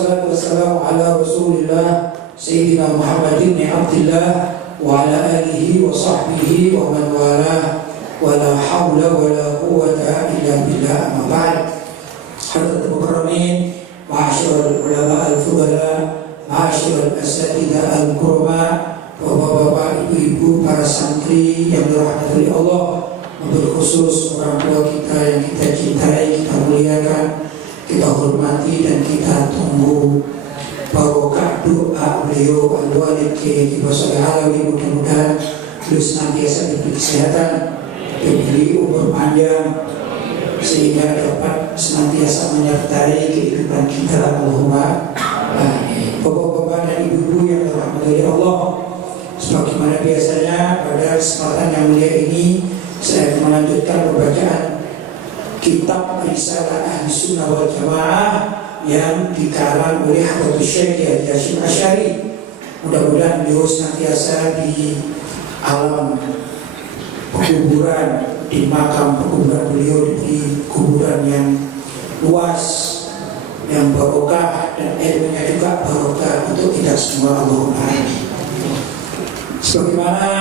wassalatu wassalamu ala Rasulillah Sayyidina Muhammadin bin Abdillah wa ala alihi wa sahbihi wa man walah wa la hawla wa la quwwata illa billah. Amma ba'd. Hadratul mukarramin, ma'asyiral ulama al-fudala, ma'asyiral asatidzah al-kurama, bapak-bapak, ibu-ibu, para santri yang dirahmati Allah, wabil khusus orang tua kita yang kita cintai, kita muliakan, kita hormati dan kita tunggu barokah doa beliau al-walid Kiai Basri Alawi. Mudah-mudahan beliau senantiasa diberi kesehatan, diberi umur panjang, sehingga dapat senantiasa menyertai kehidupan kita. Allahumma amin. Bapak-bapak dan ibu-ibu yang dirahmati Allah, sebagaimana biasanya pada kesempatan yang mulia ini saya akan melanjutkan pembacaan kitab Risalah Ahli Sunnah wal Jamaah yang dikarang oleh Hadratus Syekh Kiai Hasyim Asy'ari. Mudah-mudahan beliau senantiasa di alam pekuburan, di makam pekuburan beliau diberi kuburan yang luas, yang barokah, dan ilmunya juga barokah untuk kita semua. Allahumma amin. Sebagaimana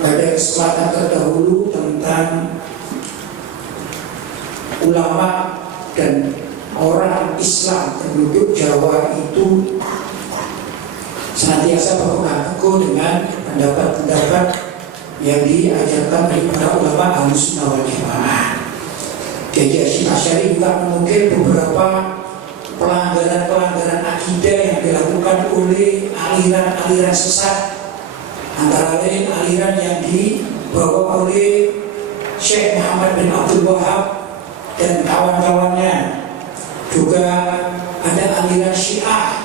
pada kesempatan terdahulu tentang ulama dan orang Islam penduduk Jawa itu senantiasa berpegang teguh dengan pendapat-pendapat yang diajarkan oleh para ulama Ahlus Sunnah wal Jamaah. Kiai Hasyim Asy'ari juga mengukir beberapa pelanggaran-pelanggaran akidah yang dilakukan oleh aliran-aliran sesat, antara lain aliran yang dibawa oleh Syekh Muhammad bin Abdul Wahab dan kawan-kawannya. Juga ada aliran Syiah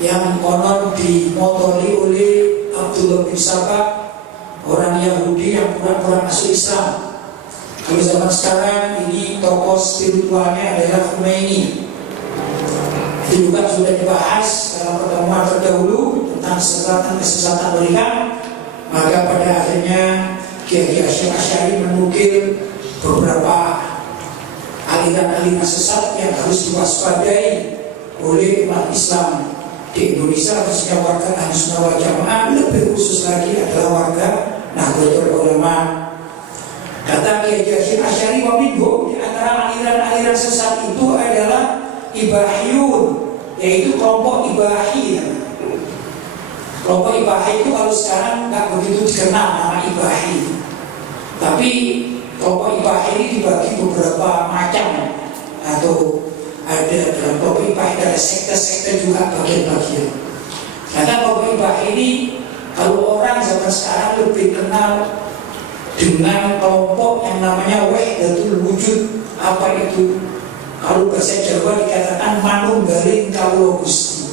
yang konon dimotori oleh Abdullah bin Sabah, orang Yahudi yang pura-pura masuk Islam. Kalau zaman sekarang ini tokoh spiritualnya adalah Khomeini. Itu juga sudah dibahas dalam pertemuan terdahulu tentang kesesatan mereka. Maka pada akhirnya Kiai Hasyim Asy'ari menukil beberapa aliran-aliran sesat yang harus diwaspadai oleh umat Islam di Indonesia, khususnya warga Ahlus Sunnah wal Jamaah, lebih khusus lagi adalah warga Nahdlatul Ulama. Kata Kiai Hasyim Asy'ari, wa minhum, di antara aliran-aliran sesat itu adalah Ibahiyun, yaitu kelompok Ibahi. Kelompok Ibahi itu kalau sekarang nggak begitu dikenal nama Ibahi, tapi kelompok Ibahi ini dibagi beberapa macam, atau ada dalam kelompok Ibahi ada sekte-sekte juga bagian-bagian. Karena kelompok Ibahi ini kalau orang zaman sekarang lebih kenal dengan kelompok yang namanya Wahdatul Wujud. Apa itu? Kalau bahasa Jawa dikatakan manunggaling kawula Gusti.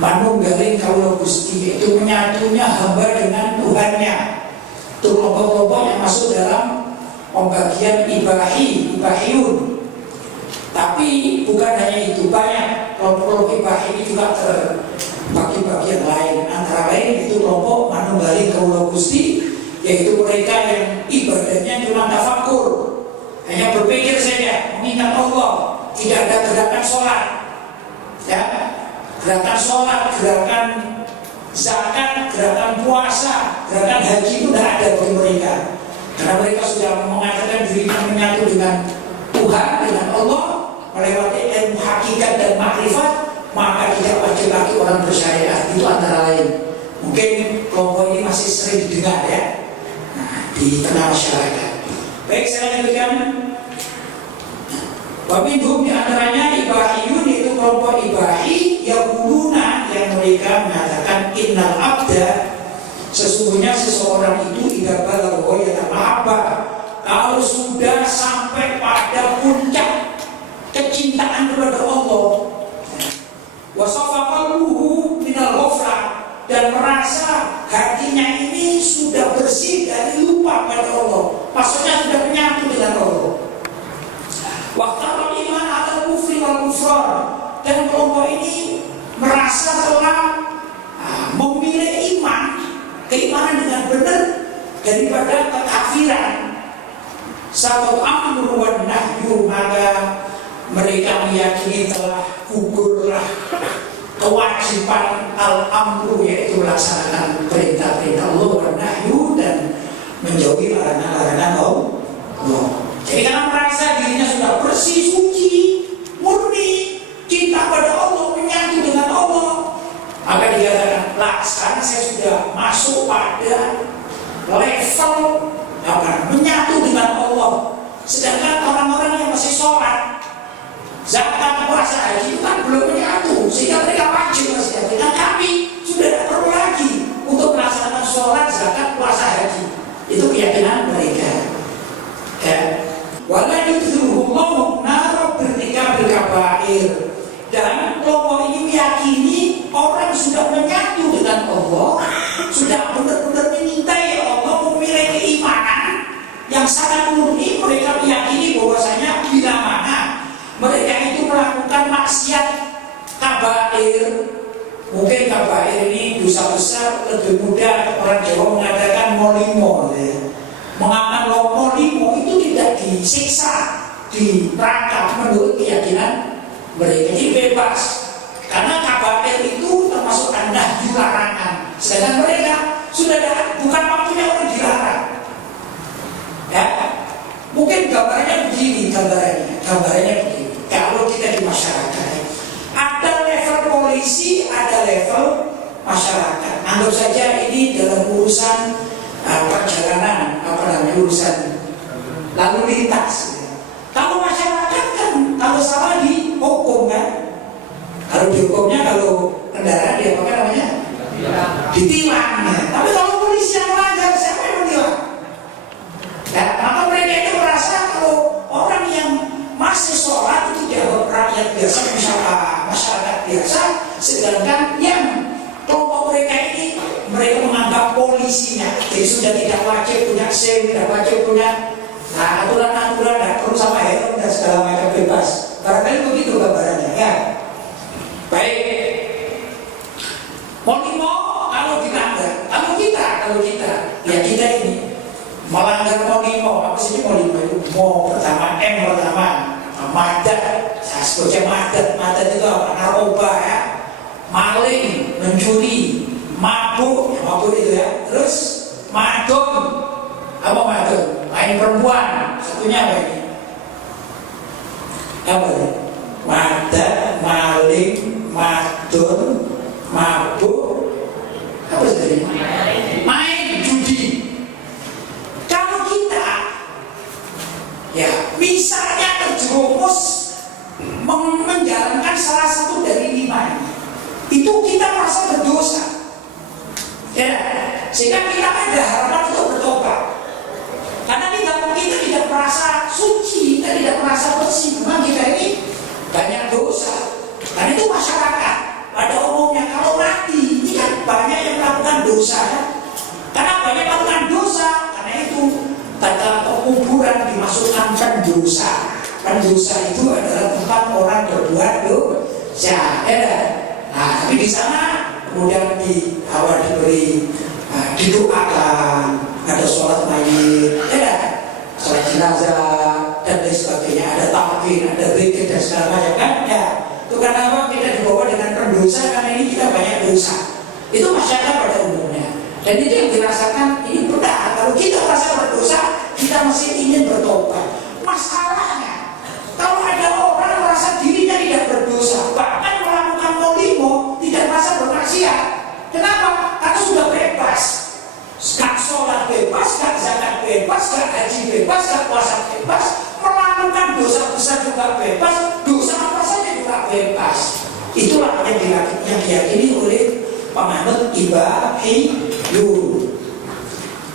Manunggaling kawula Gusti, yaitu menyatunya hamba dengan Tuhannya. Itu kelompok-kelompok yang masuk dalam pembagian Ibahiyun. Tapi bukan hanya itu, banyak kelompok-kelompok Ibahi ini juga terbagi bagian lain. Antara lain itu kelompok manunggaling kawula Gusti, yaitu mereka yang ibadahnya cuma tafakur, hanya berpikir saja, mengingat Allah, tidak ada gerakan sholat, ya, gerakan sholat, gerakan zakat, gerakan puasa, gerakan haji itu tidak ada bagi mereka, karena mereka sudah mengatakan dirinya menyatu dengan Tuhan, dengan Allah, melewati ilmu hakikat dan makrifat, maka tidak wajib lagi orang bersyariat. Itu antara lain. Mungkin kelompok ini masih sering didengar, ya, di tengah masyarakat. Baik, saya lanjutkan. Wabidhum, di antaranya Ibahiyun, yaitu kelompok Ibahi Yaquluna, yang mereka mengatakan innal abda, sesungguhnya seseorang itu idza balagha ghayata mahabbah, kalau sudah sampai pada puncak kecintaan kepada Allah, wa safa qalbuhu minal ghaflah, dan merasa hatinya ini sudah bersih dari lupa pada Allah, maksudnya sudah menyatu dengan Allah. Waqtarul iman ala kufri wal kufran, dan kelompok ini merasa telah memilih keimanan dengan benar daripada kekafiran. Sabab amru wan nahyu, maka mereka meyakini telah gugurlah kewajiban al-amru, yaitu melaksanakan perintah-perintah Allah wa nahyu, dan menjauhi larangan-larangan Allah. Jadi karena merasa dirinya sudah bersih, suci, murni, cinta pada Allah, menyatu dengan Allah, maka dikatakan, lah sekarang saya sudah masuk pada level menyatu dengan Allah. Sedangkan orang-orang yang masih sholat, zakat, puasa, haji itu kan belum menyatu, sehingga mereka wajib masih haji. Dan kami sudah tidak perlu lagi untuk melaksanakan sholat, zakat, puasa, haji. Itu keyakinan mereka. Ya. Wala yudhruhullahu nara birtikabil kabair. Dan kelompok ini meyakini orang sudah menyatu dengan Allah, sudah benar-benar menyintai Allah, memiliki keimanan yang sangat murni. Mereka meyakini bahwasanya bila mana mereka itu melakukan maksiat kabair. Mungkin kabair ini dosa besar, lebih mudah orang Jawa mengatakan molimo, ya. Mengamalkan molimo itu tidak disiksa, dirangkap menurut keyakinan mereka. Jadi bebas, karena kabair itu termasuk nahyu, larangan. Sedangkan mereka sudah bukan waktunya orang dilarang. Ya, mungkin gambarnya begini, gambarnya begini. Kalau kita di masyarakat, ada level polisi, ada level masyarakat. Anggap saja ini dalam urusan perjalanan, urusan lalu lintas. Kalau masyarakat kan, kalau sama dihukum kan. Kalau dihukumnya, kalau kendaraan dia apa namanya? Ditilang. Tapi kalau polisi yang melanggar, siapa yang menilang? Ya, maka mereka itu merasa kalau orang yang masih sholat itu dianggap rakyat biasa, misalnya masyarakat biasa, sedangkan yang kelompok mereka ini, mereka menganggap polisinya. Jadi sudah tidak wajib punya SIM, tidak wajib punya aturan-aturan, tidak perlu sama helm dan segala macam, bebas. Barangkali begitu gambarannya, ya. Baik. Molimo kalau dilanggar, kalau kita, ya kita ini melanggar molimo. Apa sih molimo itu? Mo pertama, M pertama, madat. Saya sebutnya madat itu apa? Narkoba, ya. Maling, mencuri, mabuk itu ya. Terus madon, apa madon? Main perempuan. Satunya apa ini? Apa ini? Madat, maling, madon, mabuk, apa sih? Main judi. Kalau kita, ya, misalnya terjerumus menjalankan salah satu dari 5 ini, itu kita merasa berdosa, ya, sehingga kita ada harapan untuk bertobat. Karena kita tidak merasa suci, kita tidak merasa bersih. Memang kita ini banyak dosa. Karena itu masyarakat pada umumnya kalau mati ini kan banyak yang melakukan dosa, ya. Karena banyak melakukan dosa, karena itu tata pekuburan dimasukkan pendosa. Pendosa itu adalah tempat orang berbuat dosa, ya. Nah, tapi di sana kemudian awal diberi, didoakan, ada sholat mayit, ya, sholat jenazah dan lain sebagainya, ada talqin, ada zikir dan segala macam, kan? Ya, itu karena apa? Kita dibawa dengan pendosa, karena ini kita banyak dosa. Itu masyarakat pada umumnya, dan itu yang dirasakan ini benar. Kalau kita merasa berdosa, kita masih ingin bertobat. Masalahnya, kalau ada orang merasa dirinya tidak berdosa, bahkan melakukan molimo, tidak merasa bermaksiat. Kenapa? Karena sudah bebas. Gak sholat bebas, gak zakat bebas, gak haji bebas, gak puasa bebas, melakukan dosa besar juga bebas, dosa apa saja juga bebas. Itulah yang diyakini oleh penganut Ibahiyyun.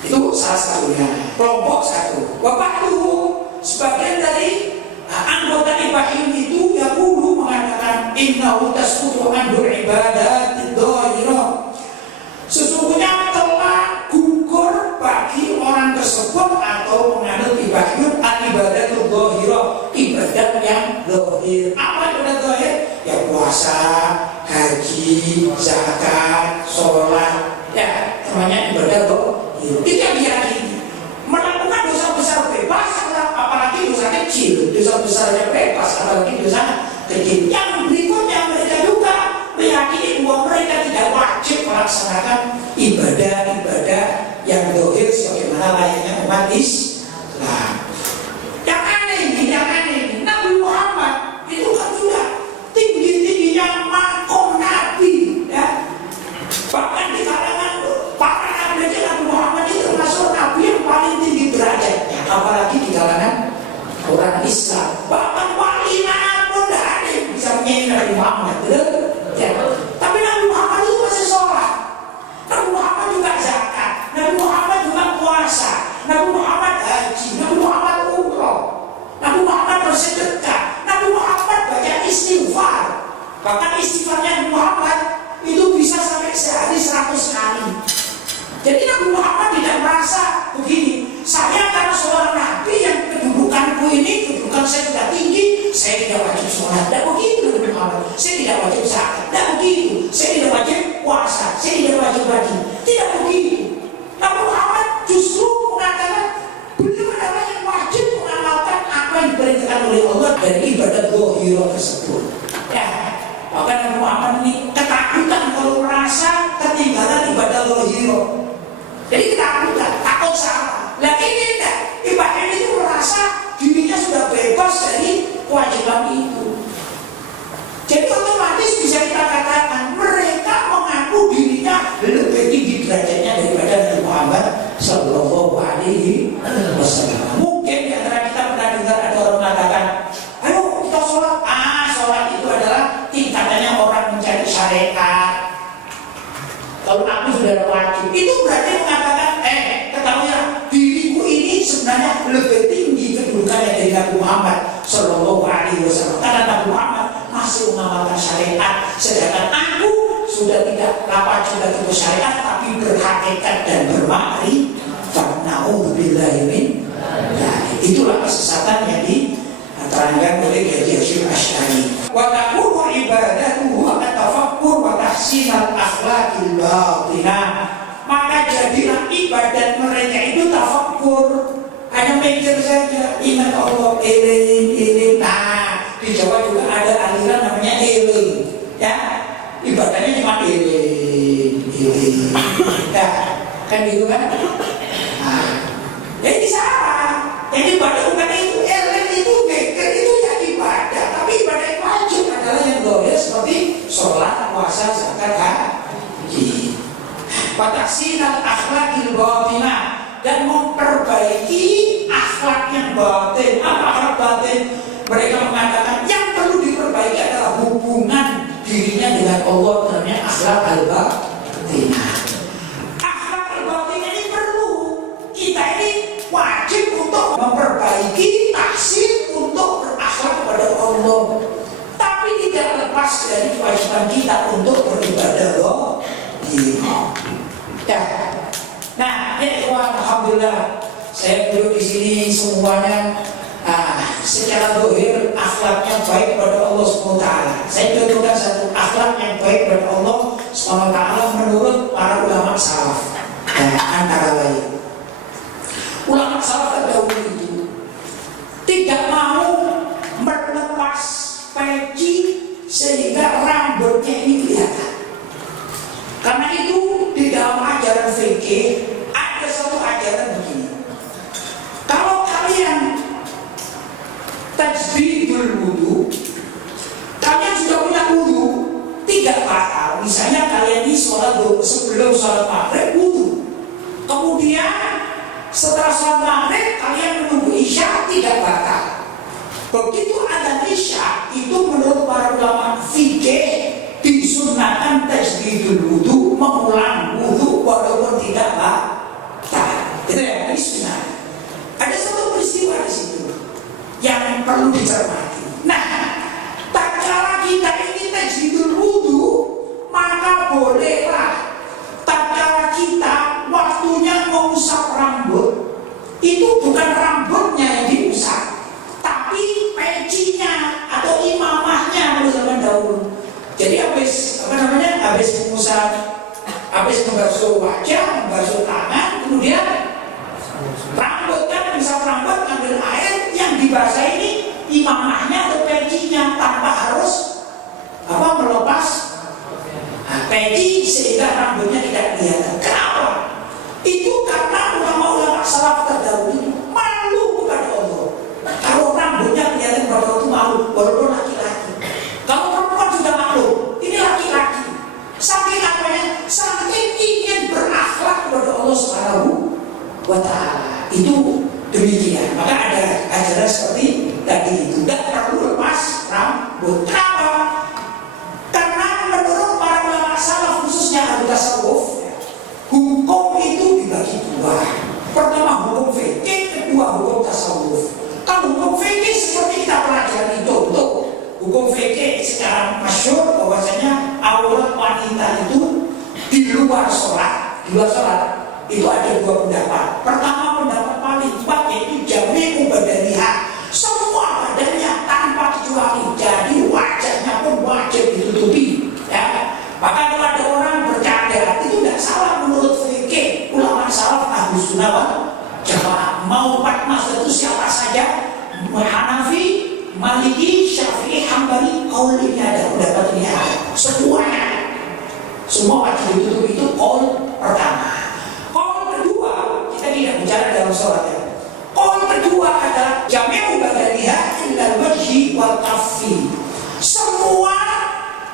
Itu salah satunya, kelompok satu. Bapak dulu sebagian dari anggota Ibahiyyun itu yang dulu mengatakan innahu tasqutu anhu ibadatil dhahirah. Sesungguhnya telah gugur bagi orang tersebut atau menganut Ibahiyyun al-ibadatul dhahirah, ibadat yang zahir. Apa ibadat zahir? Ya puasa, haji, zakat, sholat, ya namanya ibadat zahir. Itu yang diyakini. Melakukan dosa besar bebas, apalagi dosa kecil. Dosa besarnya bebas, apalagi dosa kecil. Yang berikutnya Bahkan istighfarnya Muhammad itu bisa sampai sehari 100 kali. Jadi Nabi Muhammad tidak merasa begini, saya karena seorang Nabi yang kedudukanku ini, kedudukan saya tidak tinggi, saya tidak wajib sholat. Tidak begitu Nabi Muhammad. Saya tidak wajib zakat. Tidak begitu. Saya tidak wajib puasa. Saya tidak wajib haji. Tidak begitu. Nabi Muhammad justru mengatakan beliau adalah yang wajib mengamalkan apa yang diperintahkan oleh Allah dari ibadah zahirah tersebut. Ya, maka Nabi Muhammad ini ketakutan kalau merasa ketinggalan ibadah zahirah. Jadi ketakutan, takut salah. Nah ini enggak, ibadah ini itu merasa dirinya sudah bebas dari kewajiban itu. Jadi otomatis bisa kita katakan mereka mengaku dirinya lebih tinggi derajatnya daripada Nabi Muhammad Sallallahu Alaihi Wasallam. Mungkin di antara kita pernah dengar ada orang mengatakan, ayo kita sholat. Sholat itu adalah tingkatannya orang mencari syariat. Kalau aku sudah wajib, itu berarti mengatakan, ketahuilah diriku ini sebenarnya lebih tinggi kedudukannya dari Nabi Muhammad Sallallahu Alaihi Wasallam. Karena Nabi Muhammad masih mengamalkan syariat, sedangkan aku sudah tidak wajib lagi syariat, tapi berhakikat dan bermakrifat. Na'udzubillahi min dzalik. Itulah kesesatan yang diterangkan oleh Kiai Hasyim Asy'ari. Wa takunu ibadatuhu at-tafakkur wa tahsinal akhlaqil batinah. Maka jadilah ibadat mereka itu tafakkur, hanya mikir saja, ingat Allah, eling. Nah, di Jawa juga ada aliran namanya eling, ya, ibadahnya cuma eling. Ya, kan gitu kan? Nah, jadi salah. Jadi ibadah bukan itu, eling itu, mikir itu ya ibadah, tapi ibadah yang wajib adalah yang doa seperti sholat, puasa, zakat, haji. Patahsinal akhlaqil batinah, dan memperbaiki akhlak yang batin. Apa akhlak batin? Mereka mengatakan yang perlu diperbaiki adalah hubungan dirinya dengan Allah, namanya akhlak al-batinah. Akhlak al-batinah ini perlu, kita ini wajib untuk memperbaiki, tahsin untuk berakhlak kepada Allah. Tapi tidak lepas dari kewajiban kita untuk beribadah Allah. Ya. Nah, ya alhamdulillah saya duduk di sini semuanya secara zahir akhlaknya baik kepada Allah SWT. Saya contohkan satu akhlak yang baik kepada Allah SWT menurut para ulama salaf. Antara lain, ulama salaf terdahulu itu tidak mau melepas peci sehingga rambutnya ini kelihatan. Karena itu di dalam ajaran fikih ada satu ajaran begini. Kalau kalian tajdidul wudu, kalian sudah punya wudu, tidak batal. Misalnya kalian ini sholat sebelum sholat maghrib wudu, kemudian setelah sholat maghrib kalian menunggu isya, tidak batal. Begitu ada isya, itu menurut para ulama fikih disunahkan tajdidul wudu, mengulang wudu walaupun tidak batal. Itu ya, ini sunnah. Ada satu peristiwa di situ yang perlu dicermati. Nah, tak kala kita ini tajdidul wudu, maka bolehlah tak kala kita waktunya mengusap rambut, itu bukan rambutnya yang diusap, tapi pecinya atau imamahnya pada zaman dahulu. Jadi habis mengusap, habis membasuh wajah, membasuh tangan, kemudian rambut, kan mengusap rambut, ngambil air yang dibasah ini imamahnya atau pecinya tanpa harus melepas peci sehingga rambutnya tidak kelihatan. Kenapa? Itu karena ulama-ulama salaf terdahulu malu kepada Allah. Kalau rambutnya kelihatan kepada Allah itu malu, walaupun laki-laki. Kalau perempuan sudah malu, ini laki-laki. Saking apanya? Saking ingin berakhlak kepada Allah Subhanahu wa Ta'ala. Itu demikian. Maka ada ajaran seperti tadi itu, tidak perlu lepas rambut. Kenapa? Karena menurut para ulama salaf, khususnya ahli tasawuf, hukum itu dibagi dua. Pertama hukum fikih, kedua hukum tasawuf. Kalau hukum fikih seperti kita pelajari, contoh hukum fikih secara masyhur bahwasanya aurat wanita itu di luar sholat itu ada dua pendapat. Pertama, pendapat paling kuat yaitu jami'u badaniha, semua badannya tanpa kecuali, jadi wajahnya pun wajib ditutupi ya. Maka kalau ada orang bercadar itu tidak salah menurut fikih ulama salaf Ahlus Sunnah wal Jamaah. Mau empat mazhab itu siapa saja, Hanafi, Maliki, Syafi'i, Hambali, kaul ini ada, pendapat ini ada, semuanya semua wajib ditutup. Itu kaul pertama. Kaul kedua, kita tidak bicara dalam sholat ya. Kaul kedua adalah jami'u badaniha illal wajhi wal kaffi, semua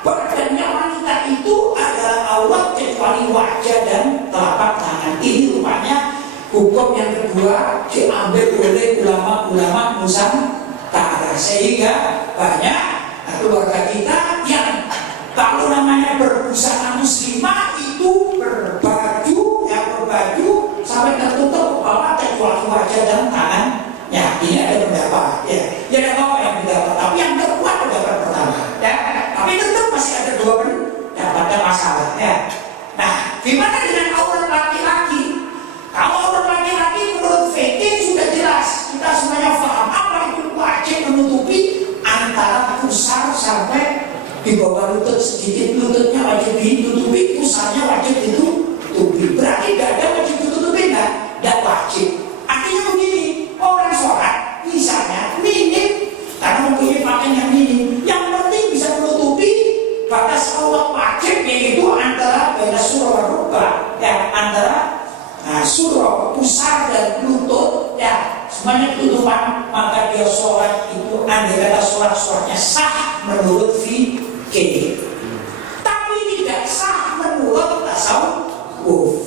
badannya wanita itu adalah aurat kecuali wajah dan telapak tangan. Ini rupanya hukum yang kedua diambil oleh ulama-ulama Nusantara, sehingga banyak keluarga kita yang kalau namanya berbusana muslimah itu berbaju sampai tertutup kepala kecuali wajah dan tangan. Ya, ini ada pendapat ya. Ya ada apa yang pendapat, tapi yang terkuat pendapat pertama ya. Tapi tetap masih ada dua pendapat dan masalah ya. Nah, gimana dengan aurat laki-laki? Kalau aurat laki-laki menurut fikih sudah jelas, kita semuanya paham apa itu wajib menutupi antara pusar sampai di bawah lutut sedikit, lututnya wajib ditutupi, pusarnya wajib ditutupi. Berarti dada wajib ditutupi tidak wajib. Artinya begini, orang sholat misalnya minim karena mempunyai pakaian yang minim, yang penting bisa menutupi batas aurat wajib, yaitu antara baina surah dan rukbah ya, antara surah, pusar dan lutut ya, semuanya tutupan. Maka dia sholat itu andai kata sholatnya sah menurut fikih, tapi tidak sah menurut tasawuf.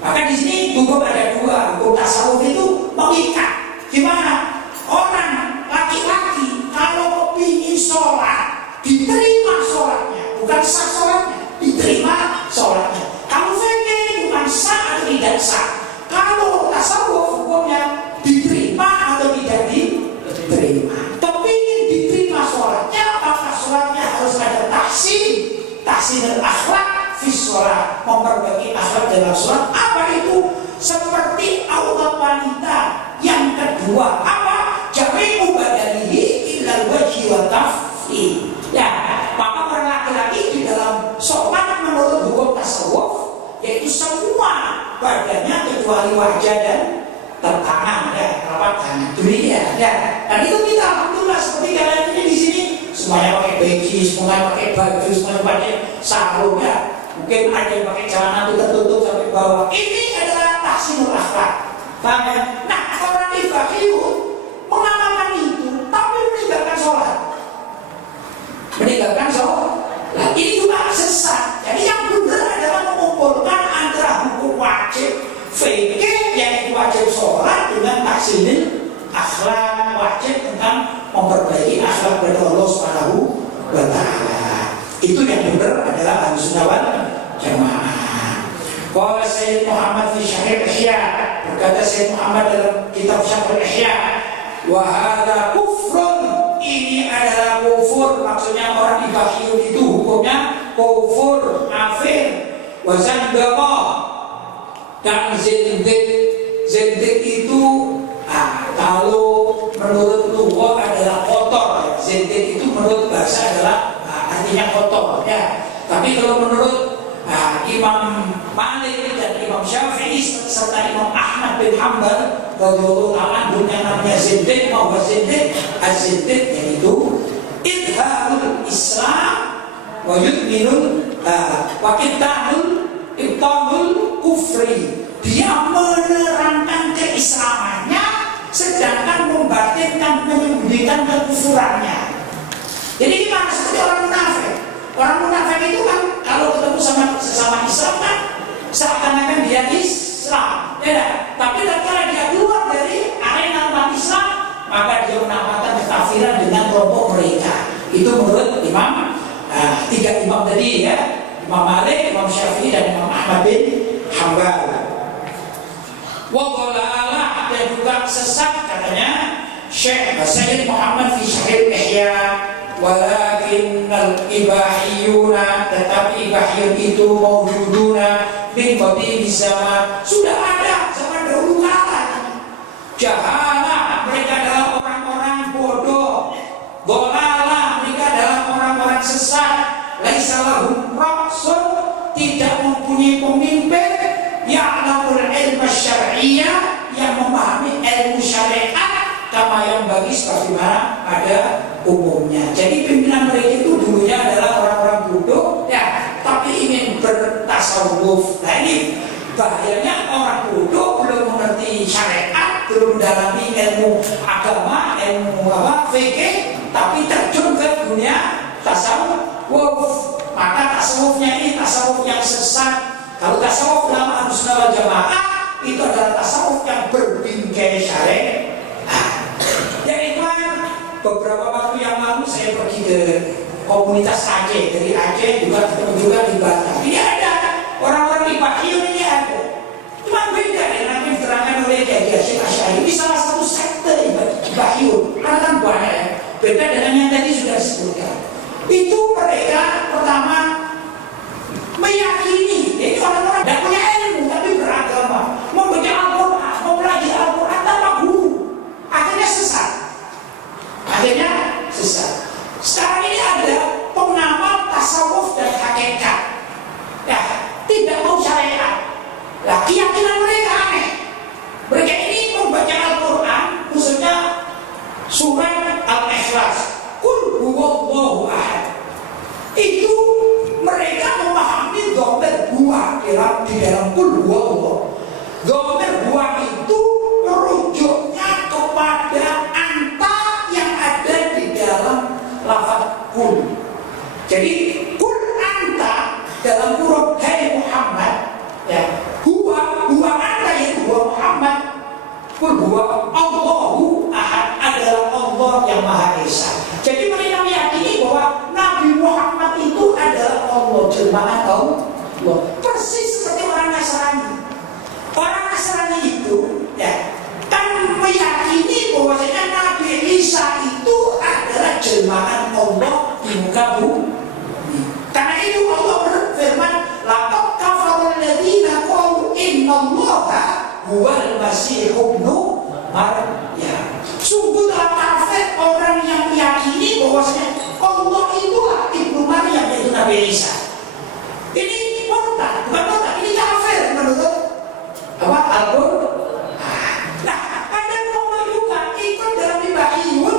Maka di sini hukum ada dua. Hukum tasawuf itu mengikat. Gimana? Orang laki-laki kalau ingin sholat diterima sholatnya, bukan sah sholatnya, diterima sholatnya. Kalau fikih bukan sah atau tidak sah. Kalau tasawuf hukumnya diterima atau tidak diterima. Tapi diterima sholatnya, maka sholatnya harus ada tahsin akhlak fi sholat, memperbaiki akhlak dalam sholat. Apa itu? Seperti aurat wanita. Yang kedua apa? Jami'u badanihi illal wajhi wa kaffi ya. Maka orang laki-laki di dalam sholat menurut hukum tasawuf yaitu semua badannya kecuali wajah dan tangan ya, telapak tangan. Demikian ya. Dan itu kita alhamdulillah seperti kalian ini di sini semuanya pakai baju, semuanya pakai baju, semuanya pakai sarung ya. Mungkin ada yang pakai celana itu tertutup sampai bawah. Ini adalah tahsinul akhlak. Paham ya? Nah, orang ibadiyun mengamalkan itu tapi meninggalkan sholat. Nah, ini juga sesat. Jadi yang benar adalah mengumpulkan antara hukum wajib fikih yaitu wajib sholat dengan tahsinul akhlak, wajib tentang memperbaiki akhlak kepada Allah Subhanahu wa Ta'ala. Itu yang benar adalah Ahlus Sunnah wal Jamaah. Qala Sayyid Muhammad fi Syarh Ihya, berkata Sayyid Muhammad dalam kitab Syarh Ihya, wa hadza kufrun, ini adalah kufur. Maksudnya orang ibadiyun itu hukumnya kufur, kafir, wa zandama, dan zindik itu kalau menurut lugah adalah kotor. Zindik itu menurut bahasa adalah artinya kotor ya. Tapi kalau menurut Imam Malik dan Imam Syafi'i serta Imam Ahmad bin Hanbal radhiyallahu ta'ala anhu, yang namanya zindik maupun zindik, az-zindik yaitu idharul Islam wa yudminul wa kitabul ibtamul kufri. Dia menerangkan keislamannya sedangkan membatinkan, menyembunyikan kekufurannya. Jadi gimana? Seperti orang munafik. Orang munafik itu kan kalau ketemu sama sesama Islam kan seakan-akan dia Islam, ya. Tapi kalau dia keluar dari arena umat Islam, maka dia menampakkan kekafiran dengan kelompok mereka. Itu menurut tiga imam tadi ya, Imam Malik, Imam Syafi'i dan Imam Ahmad bin Hanbal. Wa qala dan juga sesat katanya Syekh Sayyid Muhammad fi Syarh Ihya, wala ibahiyuna, tetapi ibahiyun itu mawjuduna min qadim zaman, sudah ada zaman dahulu kala. Jahala, mereka adalah orang-orang bodoh. Dolalah, mereka adalah orang-orang sesat. Laisa lahum ra'sun, tidak mempunyai pemimpin. Ya'lamul ilmu syar'iyyah, yang memahami ilmu syariat kama yang bagi sebagaimana pada umumnya. Jadi pimpinan mereka itu dulunya adalah orang-orang bodoh, ya, tapi ingin bertasawuf. Nah ini bahayanya, orang bodoh belum mengerti syariat, belum mendalami ilmu agama, ilmu fikih, tapi terjun ke dunia tasawuf. Maka tasawufnya ini tasawuf yang sesat. Kalau tasawuf dalam Ahlussunnah wal Jamaah itu adalah tasawuf yang berbingkai syariat. Beberapa waktu yang lalu saya pergi ke komunitas Aceh, dari Aceh juga ketemu juga di Batam. Ini ada orang-orang di Bahiun, ini ada. Cuma beda dengan yang diterangkan oleh Kiai Hasyim Asy'ari. Ini salah satu sekte di Bahiun. Karena kan banyak ya. Beda dengan yang tadi sudah disebutkan. Itu mereka pertama meyakini, ini orang-orang tidak punya ilmu tapi beragama, membaca Al-Quran, mempelajari Al-Quran tanpa guru, akhirnya sesat. Sekarang ini ada pengamal tasawuf dan hakikat, ya, tidak mau syariat. Lah keyakinan mereka aneh. Mereka ini membaca Al-Quran, khususnya surat Al-Ikhlas, Qul huwallahu ahad. Itu mereka memahami dhamir buah di dalam Qul huwallahu. Dhamir buah itu merujuknya kepada anta yang ada di dalam lafaz kul. Jadi kul anta dalam huruf hai Muhammad, ya, huwa anta yaitu huwa Muhammad. Kul huwa Allahu ahad, adalah Allah yang Maha Esa. Jadi mereka meyakini bahwa Nabi Muhammad itu adalah Allah, jelmaan Allah. Persis seperti orang Nasrani. Orang Nasrani itu, ya, kan meyakini bahwasanya Nabi Isa itu adalah jelmaan Allah di muka bumi. Karena itu Allah berfirman, laqad kafara alladziina qalu innallaha huwal masih ibnu Maryam. Sungguh telah kafir orang yang meyakini bahwasanya Allah itulah ibnu Maryam, yaitu Nabi Isa. Ini murtad, bukan murtad, ini kafir menurut apa? Al-Qur'an. Nah, ada kelompok juga ikut dalam Ibahiyun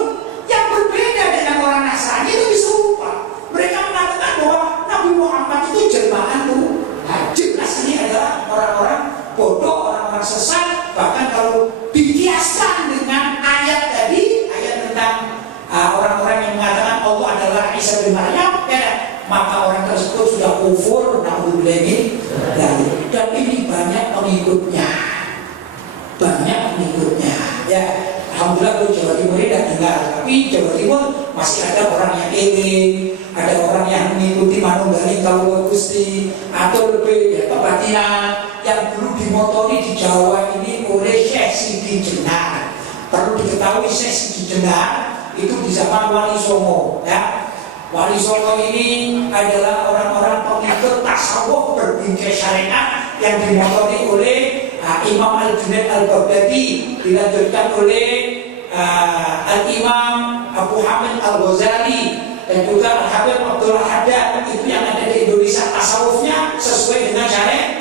yang berbeda dengan orang Nasrani, itu serupa. Mereka mengatakan bahwa Nabi Muhammad itu jelmaan Tuhan. Jelas ini adalah orang-orang bodoh, orang-orang sesat. Bahkan kalau dikiaskan dengan ayat tadi, ayat tentang orang-orang yang mengatakan Allah adalah Isa bin Maryam, ya, maka orang tersebut sudah kufur, na'udzubillah. Dan ini banyak pengikutnya, ya. Alhamdulillah kalau Jawa Timur ini tidak dengar, tapi Jawa Timur masih ada orang yang ingin, ada orang yang mengikuti manunggaling kawula Gusti, atau lebih ya kebatinan yang dulu dimotori di Jawa ini oleh Syekh Sidi Jenar. Perlu diketahui Syekh Sidi Jenar itu di zaman Wali Songo, ya. Wali Songo ini adalah orang-orang pengikut tasawuf berbingkai syariat yang dimotori oleh Imam Al-Junaid Al-Baghdadi, dilanjutkan oleh Al-Imam Abu Hamid Al-Ghazali, dan juga Al-Habib Abdul Haddad. Itu yang ada di Indonesia tasawufnya sesuai dengan syariat.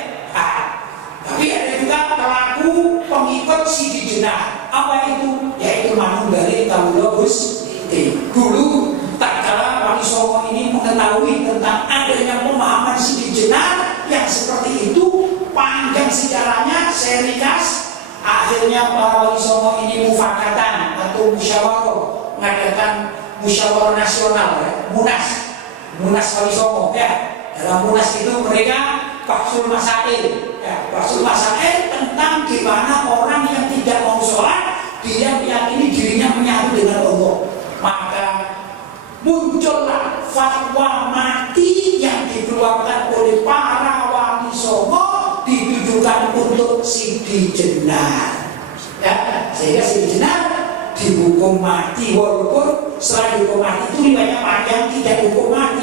Tapi ada juga pelaku pengikut Sidi Jenar. Apa itu? Yaitu manunggaling kawula Gusti. Dulu tak kala Wali Songo ini mengetahui tentang adanya pemahaman Sidi Jenar yang seperti itu, panjang sejarahnya, saya ringkas. Akhirnya para Wali Songo ini mufakatan atau musyawarah, mengadakan musyawarah nasional, ya, Munas Wali Songo, ya. Dalam Munas itu mereka Bahsul Masail, ya, Bahsul Masail tentang gimana orang yang tidak mau sholat, dia meyakini dirinya menyatu dengan Allah. Maka muncullah fatwa mati yang dikeluarkan oleh para Wali Songo ditujukan untuk Sidi Jenar, ya, sehingga Sidi Jenar dihukum mati. Walaupun setelah dihukum mati itu riwayatnya panjang, tidak dihukum mati,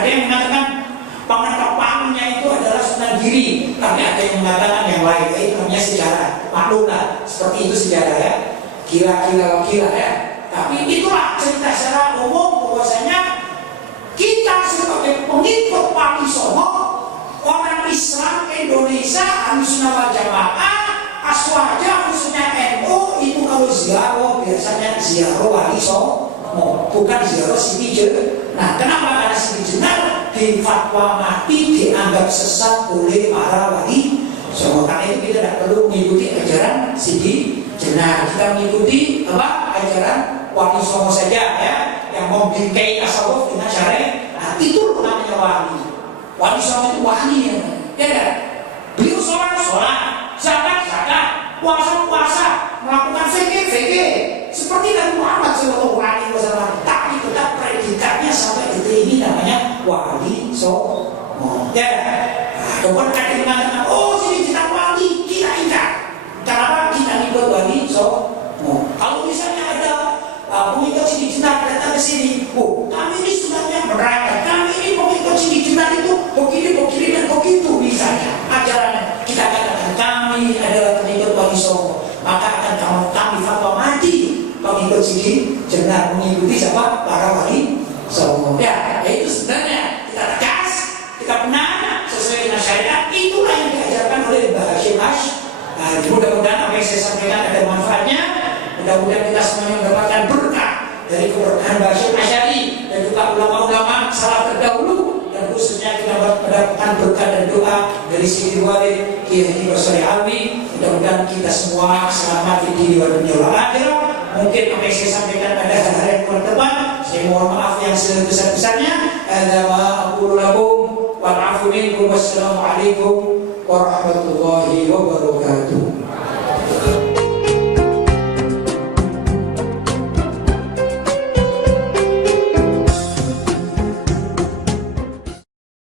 Ada yang mengatakan pengetapangnya itu adalah Sunan Giri, tapi ada yang mengatakan yang lain. Itu namanya sejarah, maklumlah seperti itu sejarah ya. Gila ya. Tapi itulah cerita secara umum bahwasanya kita sebagai pengikut Wali Songo, orang Islam Indonesia Ahlussunnah wal Jamaah, Aswaja khususnya NU itu kalau ziarah biasanya ziarah Wali Songo, bukan ziarah Siti Jenar. Nah, kenapa? Karena Siti Jenar di fatwa mati dianggap sesat oleh para wali Songo. Karena itu kita tidak perlu mengikuti ajaran Siti Jenar. Kita mengikuti apa? Ajaran Wali Songo saja ya, yang membingkai tasawuf dengan syariat. Nah, itu namanya wali. Wali Songo itu wali ya kan? Beliau sholat, zakat, puasa, melakukan fikih. Seperti Nabi Muhammad SAW, tapi tetap predikatnya sampai detik ini namanya Wali Songo. Ya, kemudian ada yang mengatakan, oh sini kita wali, kita ingat. Kenapa kita ikut Wali Songo? Kalau misalnya ada pengikut Siti Jenar datang ke sini, kami ini sebenarnya menerangkan, kami ini pengikut Siti Jenar itu begini dan begitu misalnya ajarannya. Kita katakan kami adalah pengikut Wali Songo, maka akan kami fatwa mati pengikut Siti Jenar, mengikuti siapa? Para Wali Songo. Ya, itu sebenarnya kita tegas, kita benar sesuai dengan syariat. Itulah yang diajarkan oleh Mbah Hashim Asy'ari. Mudah-mudahan apa yang saya sampaikan ada manfaatnya. Mudah-mudahan kita semuanya mendapatkan berkah dari keberkahan Mbah Hashim Asy'ari dan juga ulama-ulama salaf terdahulu, dan khususnya kita mendapatkan berkah dan doa dari Sayyidul Walid Kiai Haji Basri Alwi. Mudah-mudahan kita semua selamat di dunia dan dunia akhirat. Mungkin apa yang saya sampaikan ada hal-hal yang kurang tepat, saya mohon maaf yang sebesar-besarnya. Hadza ma aqulu lakum wal 'afwu minkum. Wassalamualaikum warahmatullahi wabarakatuh.